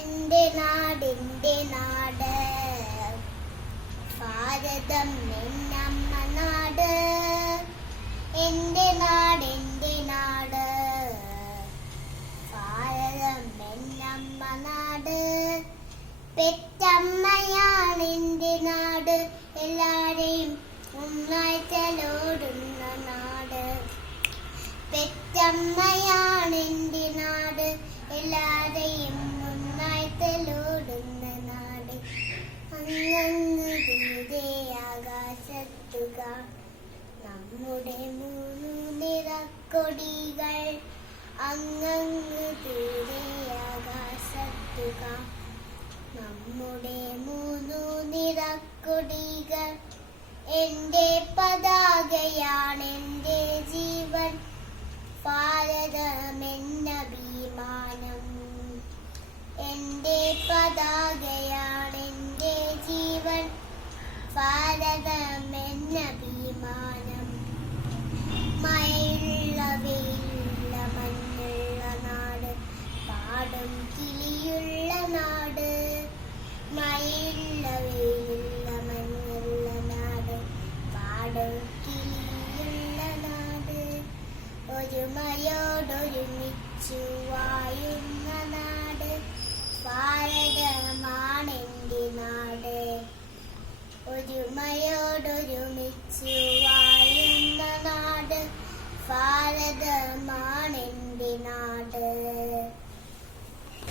എന്റെ നാട് ഭാരതം എന്നമ്മ നാട്. എന്റെ നാട് ഭാരതം എന്നമ്മ നാട്. പെറ്റമ്മയാണ് എന്റെ നാട്, എല്ലാരെയും ഒന്നായി തലോടുന്ന നാട്. പെറ്റമ്മയാണ് എന്റെ നാട്, എല്ലാരെയും ഒന്നായി തലോടുന്ന നാട്. അങ്ങ് ദൂരെ ആകാശത്തു നമ്മുടെ മൂന്നു നിറക്കൊടികൾ. അങ്ങ് ദൂരെ ആകാശത്തു നമ്മുടെ മൂന്നു നിറക്കൊടികൾ. എന്റെ പതാകയാണ് എന്റെ ജീവൻ, ഭാരതമെന്നഭിമാനം. എന്റെ പതാകയാണ് എന്റെ ജീവൻ, ഭാരതമെന്നഭിമാനം. മഴയുള്ള വെയിലുള്ള മഞ്ഞുള്ള നാട്, പാടും കിളിയുള്ള നാട്. മഴയുള്ള വെയിലുള്ള മഞ്ഞുള്ള നാട്, പാടും കിളിയുള്ള നാട്. ഒരുമയോടൊരുമിച്ചു വാഴുന്ന നാട്, ഭാരതമാണെന്റെ നാട്. ഒരുമയോടൊരുമിച്ചു വാഴുന്ന നാട്, ഭാരതമാണെന്റെ നാട്.